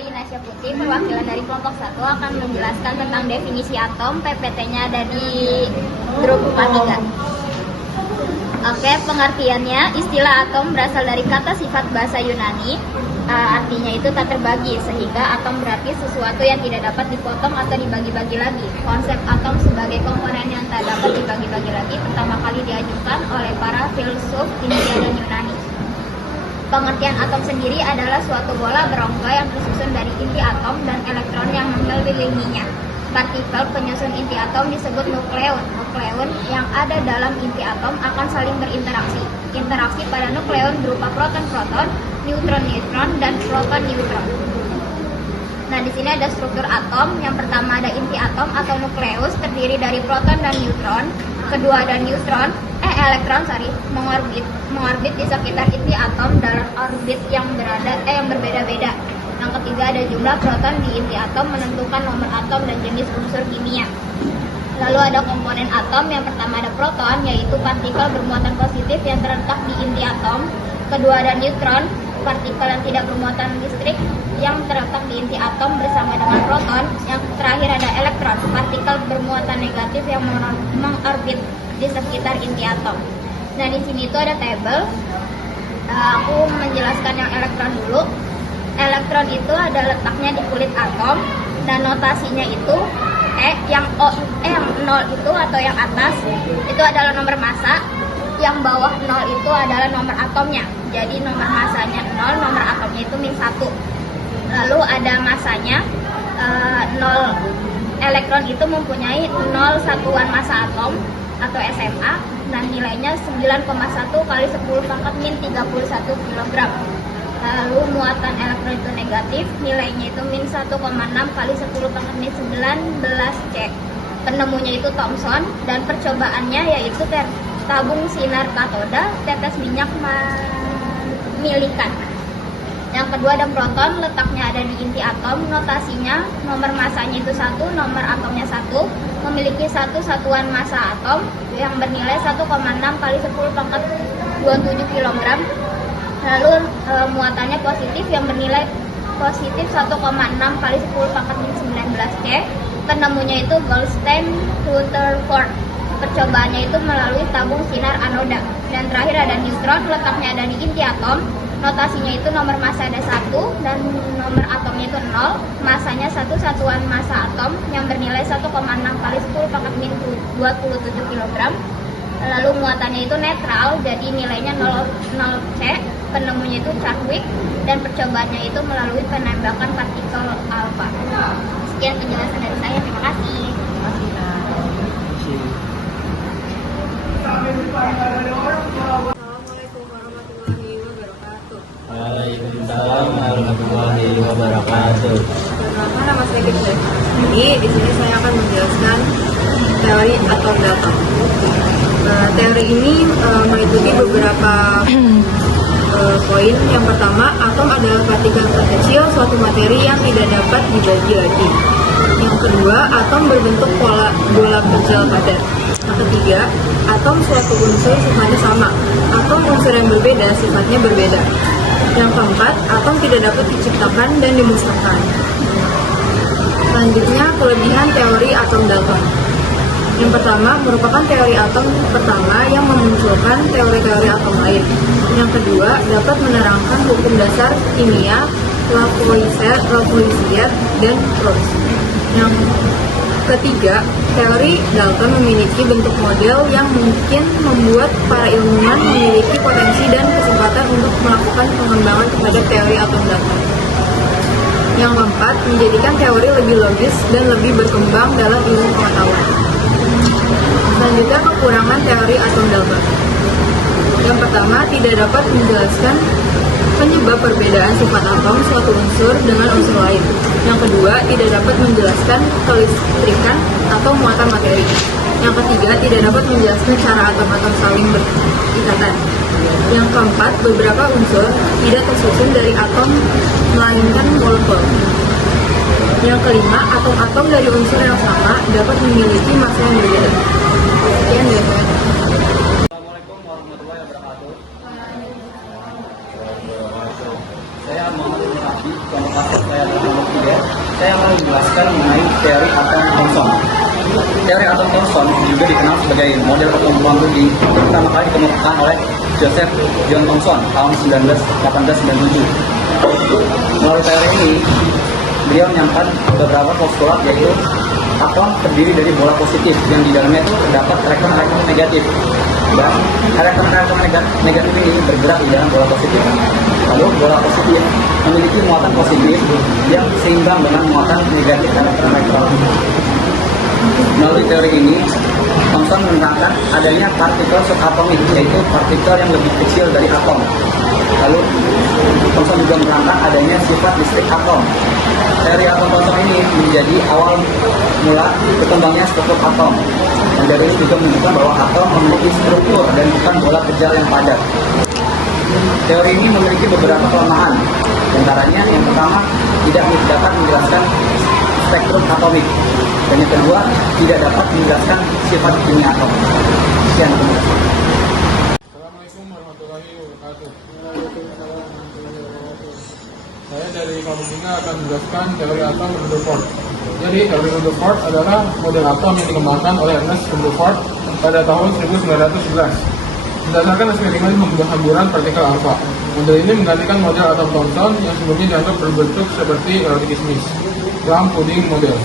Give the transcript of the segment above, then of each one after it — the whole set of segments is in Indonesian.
Inasya Putih, perwakilan dari kelompok 1 akan menjelaskan tentang definisi atom. PPT-nya ada di grup 43. Oke, pengertiannya, istilah atom berasal dari kata sifat bahasa Yunani. Artinya itu tak terbagi, sehingga atom berarti sesuatu yang tidak dapat dipotong atau dibagi-bagi lagi. Konsep atom sebagai komponen yang tak dapat dibagi-bagi lagi pertama kali diajukan oleh para filsuf India dan Yunani. Pengertian atom sendiri adalah suatu bola berongga yang tersusun dari inti atom dan elektron yang mengelilinginya. Partikel penyusun inti atom disebut nukleon. Nukleon yang ada dalam inti atom akan saling berinteraksi. Interaksi pada nukleon berupa proton-proton, neutron-neutron, dan proton-neutron. Nah, di sini ada struktur atom. Yang pertama ada inti atom atau nukleus, terdiri dari proton dan neutron. Kedua ada elektron mengorbit di sekitar inti atom dalam orbit yang berbeda-beda. Yang ketiga ada jumlah proton di inti atom menentukan nomor atom dan jenis unsur kimia. Lalu ada komponen atom. Yang pertama ada proton, yaitu partikel bermuatan positif yang terletak di inti atom. Kedua ada neutron, partikel yang tidak bermuatan listrik yang terletak di inti atom bersama dengan proton. Yang terakhir ada elektron, partikel bermuatan negatif yang mengorbit di sekitar inti atom. Nah, di sini itu ada tabel. Aku menjelaskan yang elektron dulu. Elektron itu ada letaknya di kulit atom dan notasinya itu yang 0 itu atau yang atas itu adalah nomor massa, yang bawah 0 itu adalah nomor atomnya. Jadi nomor massanya 0, nomor atomnya itu -1. Lalu ada massanya 0. Elektron itu mempunyai 0 satuan massa atom atau SMA dan nilainya 9,1 kali 10 pangkat min 31 kg. Lalu muatan elektron itu negatif, nilainya itu min 1,6 kali 10 pangkat min 19 C. Penemunya itu Thomson dan percobaannya yaitu tabung sinar katoda, tetes minyak milikan. Yang kedua ada proton, letaknya ada di inti atom, notasinya nomor massanya itu 1, nomor atomnya 1, memiliki 1 satuan massa atom yang bernilai 1,6 kali 10 pangkat 27 kg. Lalu muatannya positif yang bernilai positif 1,6 kali 10 pangkat 19 C. Penemunya itu Goldstein Rutherford. Percobaannya itu melalui tabung sinar anoda. Dan terakhir ada neutron, letaknya ada di inti atom. Notasinya itu nomor massa ada 1 dan nomor atomnya itu 0. Massanya 1 satuan massa atom yang bernilai 1,6 kali 10 pangkat min 27 kg. Lalu muatannya itu netral, jadi nilainya 0 C. Penemunya itu Chadwick dan percobaannya itu melalui penembakan partikel alfa. Sekian penjelasan dari saya, terima kasih. Assalamualaikum warahmatullahi wabarakatuh. Waalaikumsalam warahmatullahi wabarakatuh. Perkenalkan, nama saya Gita. Di sini saya akan menjelaskan teori atom datum. Teori ini meliputi beberapa poin. Yang pertama, atom adalah partikel terkecil suatu materi yang tidak dapat dibagi lagi. Yang kedua, atom berbentuk bola kecil padat. Yang ketiga, atom suatu unsur sifatnya sama. Atom unsur yang berbeda sifatnya berbeda. Yang keempat, atom tidak dapat diciptakan dan dimusnahkan. Selanjutnya, kelebihan teori atom datum. Yang pertama, merupakan teori atom pertama yang memunculkan teori-teori atom lain. Yang kedua, dapat menerangkan hukum dasar kimia, Lavoisier, dan Proust. Yang ketiga, teori Dalton memiliki bentuk model yang mungkin membuat para ilmuwan memiliki potensi dan kesempatan untuk melakukan pengembangan terhadap teori atom Dalton. Yang keempat, menjadikan teori lebih logis dan lebih berkembang dalam ilmu pengetahuan. Selanjutnya, kekurangan teori atom Dalton. Yang pertama, tidak dapat menjelaskan penyebab perbedaan sifat atom suatu unsur dengan unsur lain. Yang kedua, tidak dapat menjelaskan kelistrikan atau muatan materi. Yang ketiga, tidak dapat menjelaskan cara atom-atom saling berikatan. Yang keempat, beberapa unsur tidak tersusun dari atom melainkan molekul. Yang kelima, atom-atom dari unsur yang sama dapat memiliki massa yang berbeda. Sekian dari saya. Assalamualaikum warahmatullahi wabarakatuh. Saya mau Rafi, kelompok pasar saya adalah kelompok 3. Saya akan menjelaskan mengenai teori atom Thomson. Teori atom Thomson juga dikenal sebagai model atom bom budi yang pertama kali dikemukakan oleh Joseph John Thomson tahun 1897. Melalui teori ini, beliau menyampaikan beberapa postulat, yaitu atom terdiri dari bola positif yang di dalamnya itu terdapat elektron-elektron negatif, dan elektron-elektron negatif ini bergerak di dalam bola positif. Lalu bola positif memiliki muatan positif yang seimbang dengan muatan negatif elektron-elektron. Melalui teori ini, Thomson menerangkan adanya partikel subatomik, yaitu partikel yang lebih kecil dari atom. Lalu Thomson juga menerangkan adanya sifat listrik atom. Teori atom Thomson ini menjadi awal mula berkembangnya struktur atom. Dan dari ini juga menunjukkan bahwa atom memiliki struktur dan bukan bola kecil yang padat. Teori ini memiliki beberapa kelemahan. Di antaranya yang pertama, tidak dapat menjelaskan spektrum atomik. Dan yang kedua, tidak dapat menjelaskan sifat kimia atom. Sekian. Assalamualaikum warahmatullahi wabarakatuh. Saya dari kelompok 3 akan menjelaskan teori atom Rutherford. Jadi, teori Rutherford adalah model atom yang dikembangkan oleh Ernest Rutherford pada tahun 1911. Berdasarkan eksperimen membuat hamburan partikel alfa. Model ini menggantikan model atom Thomson yang sebelumnya dianggap berbentuk seperti roti kismis dalam puding model.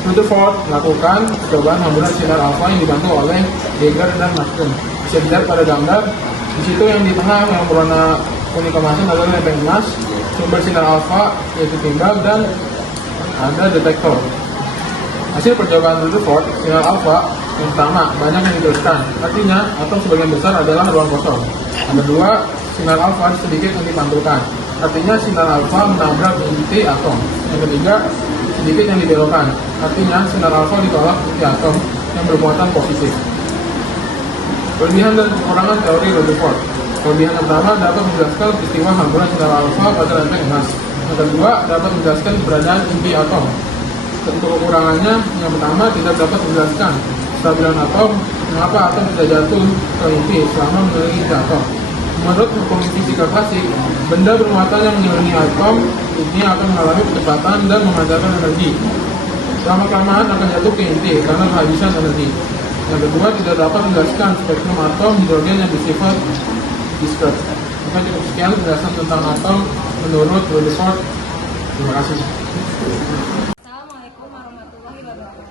Rutherford melakukan percobaan hamburan sinar alfa yang dibantu oleh Geiger dan Maxwell. Bisa dilihat pada gambar. Di situ yang di tengah yang berwarna kuning kemasan adalah lempeng emas, sumber sinar alfa yaitu timbal, dan ada detektor. Hasil percobaan Rutherford, sinar alfa yang pertama banyak yang diteruskan. Artinya atom sebagian besar adalah ruang kosong. Yang kedua, sinar alfa sedikit yang dipantulkan. Artinya sinar alfa menabrak inti atom. Yang ketiga, sedikit yang dibelokkan. Artinya sinar alfa ditolak inti atom yang bermuatan positif. Kelebihan dan kekurangan teori Rutherford. Kelebihan yang pertama dapat menjelaskan peristiwa hamburan sinar alfa pada lempeng emas. Yang kedua, dapat menjelaskan keberadaan inti atom. Untuk kekurangannya, yang pertama tidak dapat menjelaskan kestabilan atom, mengapa atom bisa jatuh ke inti selama mengelilingi inti atom. Menurut hukum fisika klasik, benda bermuatan yang mengelilingi atom ini akan mengalami kecepatan dan memancarkan energi. Selama kelamaan akan jatuh ke inti karena kehabisan energi. Yang kedua, tidak dapat menjelaskan spektrum atom hidrogen yang bersifat diskret. Maka cukup sekian penjelasan tentang atom menurut Rutherford. Terima kasih. Assalamualaikum warahmatullahi wabarakatuh.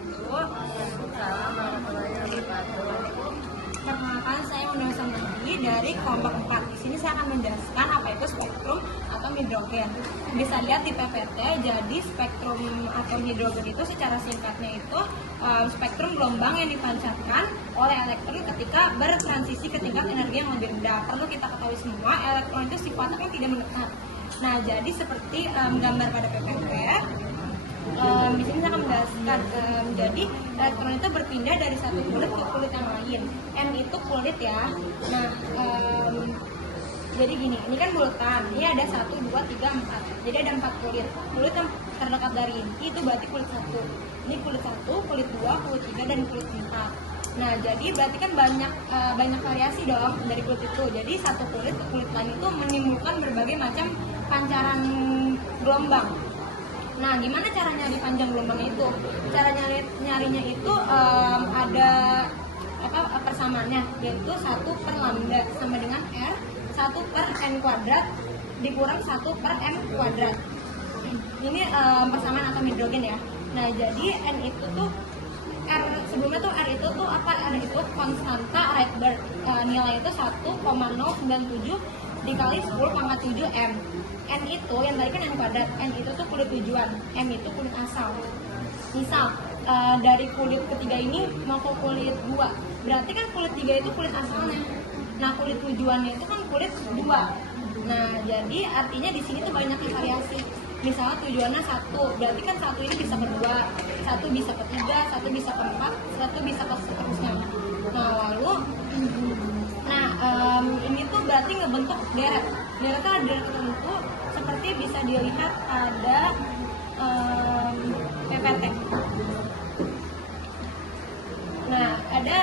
Perkenalkan, saya Munawar Samantri dari kelompok 4. Di sini saya akan menjelaskan apa itu spektrum atom hidrogen. Bisa lihat di PPT. Jadi spektrum atom hidrogen itu secara singkatnya itu spektrum gelombang yang dipancarkan oleh elektron ketika bertransisi ke tingkat energi yang lebih rendah. Perlu kita ketahui semua, elektron itu sifatnya tidak menekan. Nah, jadi seperti gambar pada PPT. Di sini saya akan menjelaskan. Jadi elektron itu berpindah dari satu kulit ke kulit yang lain. M itu kulit ya. Nah, jadi gini, ini kan bulatan. Ini ada 1, 2, 3, 4. Jadi ada 4 kulit. Kulit yang terdekat dari inti itu berarti kulit 1. Ini kulit 1, kulit 2, kulit 3, dan kulit 4. Nah, jadi berarti kan banyak variasi dong dari kulit itu. Jadi satu kulit ke kulit lain itu menimbulkan berbagai macam pancaran gelombang. Nah, gimana cara nyari panjang gelombang itu? Cara nyarinya itu ada persamaannya, yaitu 1 per lambda sama dengan R 1 per N kuadrat dikurang 1 per M kuadrat. Ini persamaan atom hidrogen ya. Nah, jadi N itu tuh R, sebelumnya tuh R itu tuh apa? R itu konstanta Rydberg, nilai itu 1,097 dikali 10,7 M. N itu yang tadi kan N kuadrat, N itu tuh kulit tujuan, M itu kulit asal. Misal dari kulit ketiga ini mau ke kulit 2, berarti kan kulit 3 itu kulit asalnya. Nah, kulit tujuannya itu kan kulit 2. Nah, jadi artinya di sini tuh banyak variasi. Misalnya tujuannya 1, berarti kan 1 ini bisa ke 2, 1 bisa ke 3, 1 bisa ke 4, 1 bisa ke seterusnya. Nah, lalu ini tuh berarti ngebentuk deret. Deretnya ada deret tertentu seperti bisa dilihat pada PPT. Nah, ada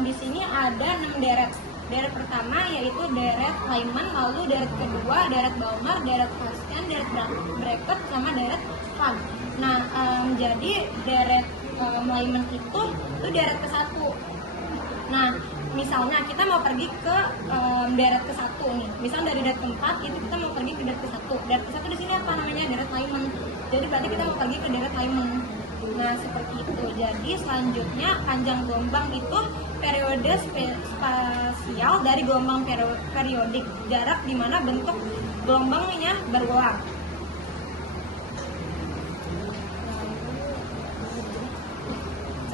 di sini ada 6 deret. Deret pertama yaitu deret Lyman, lalu deret kedua deret Balmer, deret Pascal, deret Bracket, sama deret Fag. Nah, jadi deret Lyman itu deret ke-1. Nah, misalnya kita mau pergi ke deret ke-1 nih. Misal dari deret ke-4 itu kita mau pergi ke deret ke-1. Deret ke-1 di sini apa namanya? Deret Lyman. Jadi berarti kita mau pergi ke deret Lyman. Nah, seperti itu. Jadi selanjutnya panjang gelombang itu periode spasial dari gelombang periodik, jarak di mana bentuk gelombangnya berulang.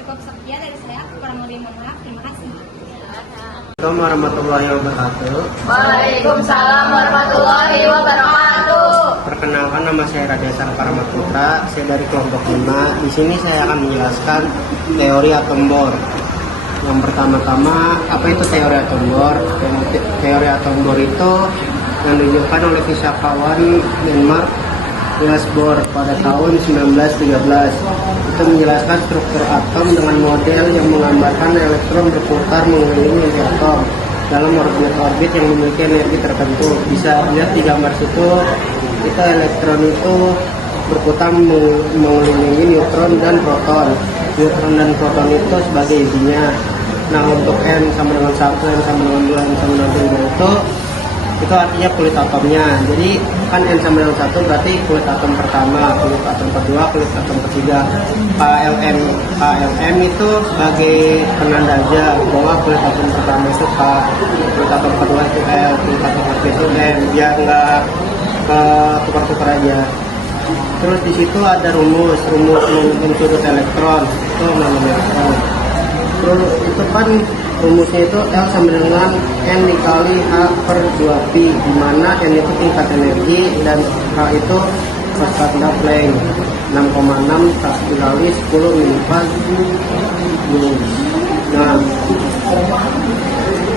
Cukup sekian dari saya, kurang lebih mohon maaf. Terima kasih. Assalamualaikum warahmatullahi wabarakatuh. Waalaikumsalam warahmatullahi wabarakatuh. Perkenalkan, nama saya Radia Sangkara Putra. Saya dari kelompok 5. Di sini saya akan menjelaskan teori atom Bohr. Yang pertama-tama, apa itu teori atom Bohr? Teori atom Bohr itu yang ditunjukkan oleh fisikawan Denmark Niels Bohr pada tahun 1913. Itu menjelaskan struktur atom dengan model yang menggambarkan elektron berputar mengelilingi inti atom dalam orbit yang memiliki energi tertentu. Bisa lihat di gambar situ, kita elektron itu berputar mengelilingi neutron dan proton. Neutron dan proton itu sebagai isinya. Nah, untuk N sama dengan 1, N sama dengan 2, N sama dengan 3 itu artinya kulit atomnya. Jadi kan N sama dengan 1 berarti kulit atom pertama, kulit atom kedua, kulit atom ketiga. KLM itu sebagai penanda aja bahwa kulit atom pertama itu K, kulit atom kedua itu L, kulit atom ketiga itu M, biar nggak tukar-tukar aja. Terus di situ ada rumus menentukan sudut elektron, itu namanya elektron. Terus itu kan rumusnya itu L sama dengan N dikali H per 2Pi, di mana N itu tingkat energi dan H itu Pascal Planck, 6,6 dikali 10 mV Joule. Nah,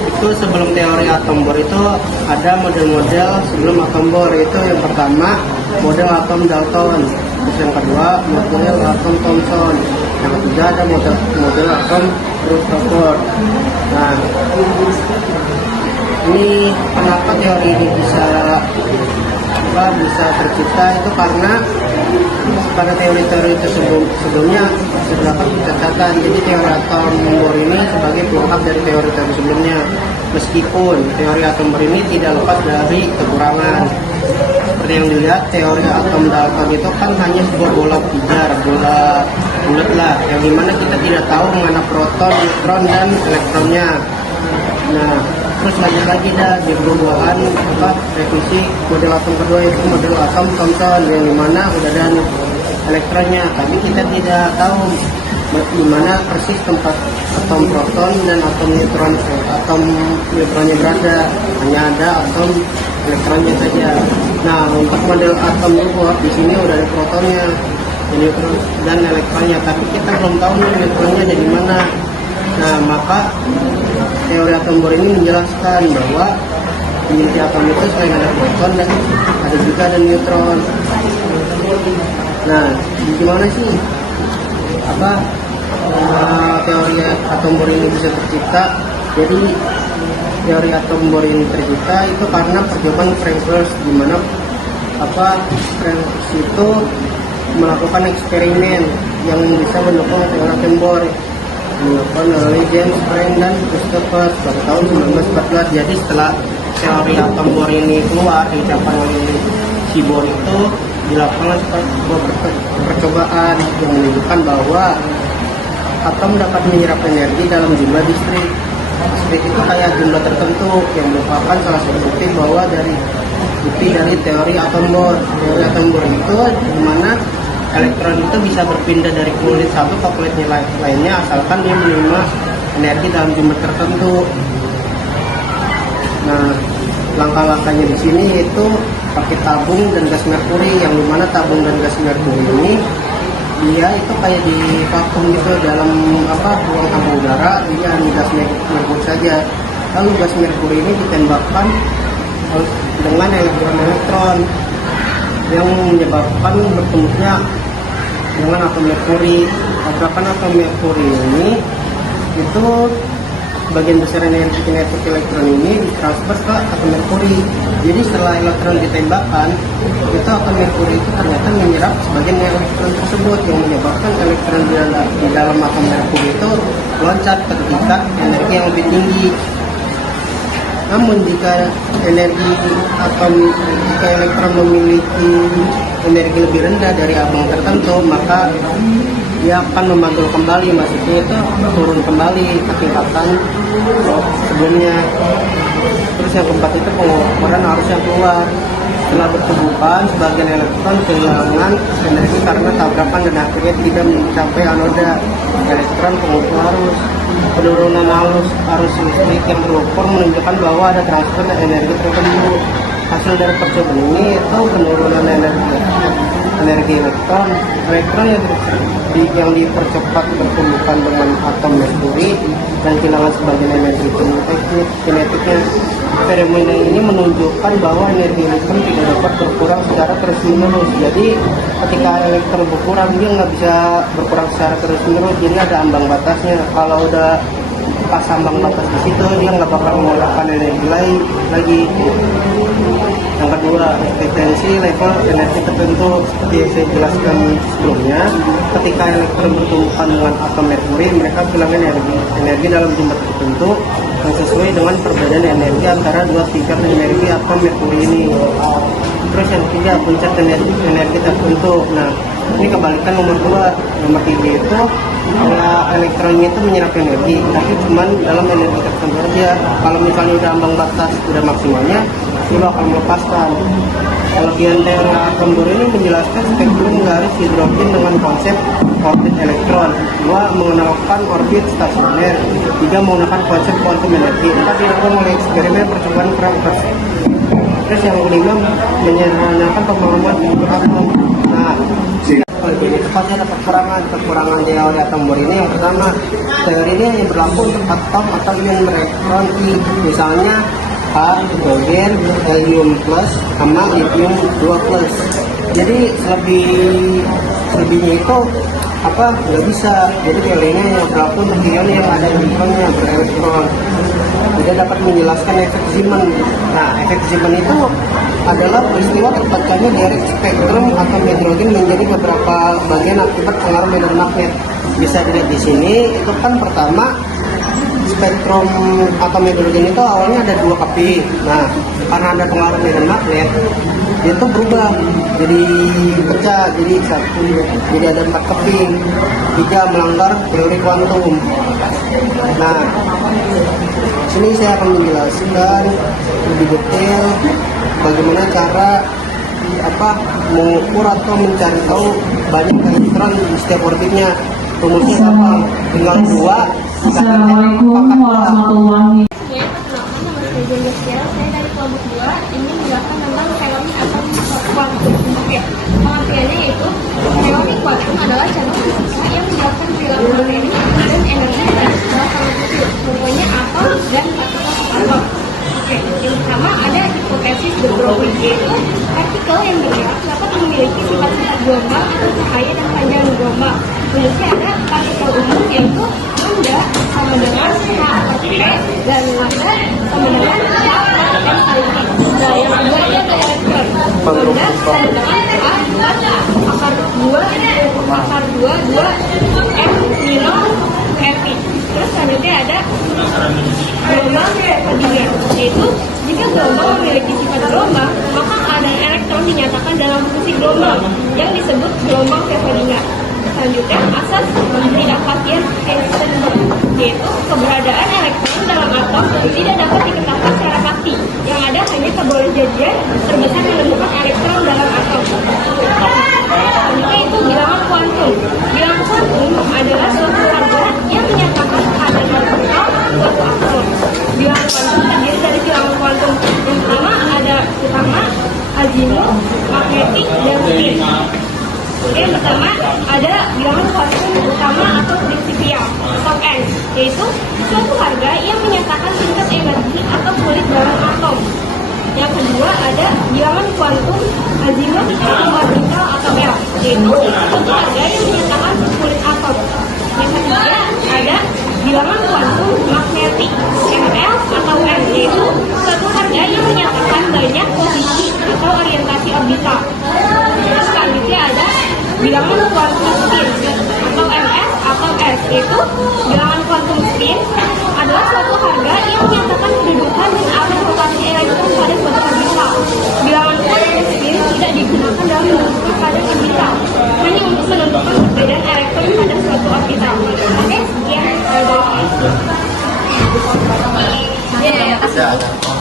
itu sebelum teori atom Bohr itu ada model-model sebelum atom Bohr. Itu yang pertama model atom Dalton, terus yang kedua model atom Thomson, yang ketiga ada model atom Rutherford. Nah, ini kenapa teori ini bisa tercipta, itu karena pada teori-teori itu sebelumnya terdapat catatan. Jadi teori atom Bohr ini sebagai pelengkap dari teori-teori sebelumnya, meskipun teori atom Bohr ini tidak lepas dari kekurangan. Seperti yang dilihat, teori atom Dalton itu kan hanya sebuah bola pijar, bola bulat lah, yang dimana kita tidak tahu mengenai proton, neutron, dan elektronnya. Nah, terus lanjut lagi dah di perubahan revisi model atom kedua, itu model atom Thomson, yang dimana udah ada elektronnya, tapi kita tidak tahu di mana persis tempat atom proton dan atom neutronnya berada, hanya ada atom elektronnya saja. Nah, untuk model atom Bohr di sini udah ada protonnya, neutron dan elektronnya, tapi kita belum tahu nih neutronnya ada di mana. Nah, maka teori atom Bohr ini menjelaskan bahwa di inti atom itu selain ada proton dan ada juga ada neutron. Nah, gimana sih teori atom Bohr ini bisa tercipta? Jadi teori atom Bohr ini tercipta itu karena percobaan Frank, di mana Frank itu melakukan eksperimen yang bisa mendukung teori atom Bohr, dilakukan oleh James Frank dan Christopher pada tahun 1914. Jadi setelah teori atom Bohr ini keluar, dicapai oleh si Bohr, itu dilakukan sebuah percobaan yang menunjukkan bahwa atom dapat menyerap energi dalam jumlah distrik. Distrik itu kayak jumlah tertentu, yang merupakan salah satu bukti bahwa dari teori atom Bohr. Teori atom Bohr itu dimana elektron itu bisa berpindah dari kulit satu ke kulit lainnya asalkan dia menerima energi dalam jumlah tertentu. Nah, langkah-langkahnya di sini itu pakai tabung dan gas merkuri, yang dimana tabung dan gas merkuri ini dia itu kayak di vakum gitu dalam ruang hampa udara, jadi hanya gas merkuri saja. Lalu gas merkuri ini ditembakkan dengan elektron yang menyebabkan bertemunya dengan atom merkuri. Tabrakan atom merkuri ini itu sebagian besar energi kinetik elektron ini ditransfer ke atom merkuri. Jadi setelah elektron ditembakkan, itu atom merkuri itu ternyata menyerap sebagian elektron tersebut yang menyebabkan elektron di dalam atom merkuri itu loncat ke tingkat energi yang lebih tinggi. Namun jika elektron memiliki energi lebih rendah dari abang tertentu, maka dia akan memantul kembali, maksudnya itu turun kembali ke tingkatan sebelumnya. Terus yang keempat itu pengukuran arus yang keluar. Setelah bertubuhan, sebagian elektron kehilangan energi karena tabrakan dan akhirnya tidak mencapai anoda. Elektron pengukur arus. Penurunan arus listrik yang berukur menunjukkan bahwa ada transfer energi tertentu. Hasil dari percobaan ini itu penurunan energi elektron yang dipercepat bertumbukan dengan atom merkuri dan kehilangan sebagian energi kinetiknya. Fenomena ini menunjukkan bahwa energi elektron tidak dapat berkurang secara terus-menerus. Jadi ketika elektron berkurang, dia nggak bisa berkurang secara terus-menerus. Jadi ada ambang batasnya. Kalau udah pas ambang batas di situ, dia nggak bakal mengeluarkan energi lagi. Yang kedua, efisiensi level energi tertentu. Seperti yang saya jelaskan sebelumnya, ketika elektron bertumbukan dengan atom merkuri, mereka kehilangan energi dalam jumlah tertentu yang sesuai dengan perbedaan energi antara dua tingkat energi atom merkuri ini. Terus yang ketiga, puncak energi tertentu. Nah, ini kebalikan nomor 2. Nomor 3 itu elektronnya itu menyerap energi, tapi cuma dalam energi tertentu aja. Kalau misalnya udah ambang batas, udah maksimalnya, itu akan melepaskan. Kelebihan teori atom Bohr ini menjelaskan spektrum garis hidrogen dengan konsep orbit elektron. 2. Mengenalkan orbit stasioner. 3. Menggunakan konsep kuantum energi. 4. Dilakukan oleh eksperimen percobaan Frankfurt. Terus yang kelima, menyerahkan pemahaman atom. Nah, ini tepatnya ada kekurangan teori atom Bohr ini. Yang pertama, teori ini yang berlaku untuk atom atau ion berektron I, misalnya H, hidrogen, helium plus, sama lithium 2 plus. Jadi selebihnya itu nggak bisa. Jadi teorinya yang berlaku untuk ion yang ada elektronnya berelektron. Tidak dapat menjelaskan efek Zeeman. Nah, efek Zeeman itu adalah peristiwa terpecahnya dari spektrum atom hidrogen menjadi beberapa bagian akibat pengaruh medan magnet. Bisa dilihat di sini, itu kan pertama spektrum atom hidrogen itu awalnya ada 2 keping. Nah, karena ada pengaruh medan magnet, dia itu berubah jadi pecah, jadi ada 4 keping. 3. Melanggar teori kuantum. Nah, sini saya akan menjelaskan lebih detail bagaimana cara mengukur atau mencari tahu banyak elektron di setiap orbitnya. Rumusnya apa? Tinggal 2. Assalamualaikum warahmatullahi wabarakatuh. Ya, perkenalkan, nama saya Julia Setiara. Saya dari kelompok 2 ingin menjelaskan tentang teori atom kuantum. Pengertiannya yaitu teori kuantum adalah cara fisika yang menjelaskan perilaku materi dan energi dari sebuah partikel, contohnya atom dan partikel atom. Yang pertama ada hipotesis de Broglie, yaitu partikel yang bergerak dapat memiliki sifat-sifat gelombang atau cahaya dan panjang gelombang. Kemudian ada partikel umum, yaitu lambda sama dengan H per P dan lambda sama dengan H per M kali T. Nah, yang kedua ini ada elektron. Lambda sama dengan akar 2 M minus F. Terus selanjutnya ada gelombang Fedinger, yaitu jika gelombang memiliki sifat gelombang, maka keadaan elektron dinyatakan dalam posisi gelombang yang disebut gelombang Fedinger. Selanjutnya, asas ketidakpastian Heisenberg, yaitu keberadaan elektron dalam atom tidak dapat diketahui secara pasti. Yang ada hanya kebolehjadian terbesar menemukan elektron dalam atom. Selanjutnya itu bilangan kuantum. Bilangan kuantum adalah suatu harga yang menyatakan keadaan partikel suatu atom. Bilangan kuantum terdiri dari bilangan kuantum. Yang pertama ada azimut, magnetik, dan spin. Kemudian pertama ada bilangan kuantum utama atau prinsipial atau N, yaitu suatu harga yang menyatakan tingkat energi atau kulit dalam atom. Yang kedua ada bilangan kuantum azimut atau orbital atau L, yaitu suatu harga yang menyatakan kulit atom. Yang ketiga ada Bilangan kuantum magnetik ML atau M yaitu suatu harga yang menyatakan banyak posisi atau orientasi orbital. Terus selanjutnya ada bilangan kuantum spin atau MS atau S, yaitu bilangan kuantum spin adalah suatu harga yang menyatakan kedudukan dan arah rotasi elektron pada suatu orbital. Bilangan kuantum spin tidak digunakan dalam menentukan kadar orbital, hanya untuk menentukan perbedaan elektron pada suatu orbital. Oke, sekian dari saya. Bisa.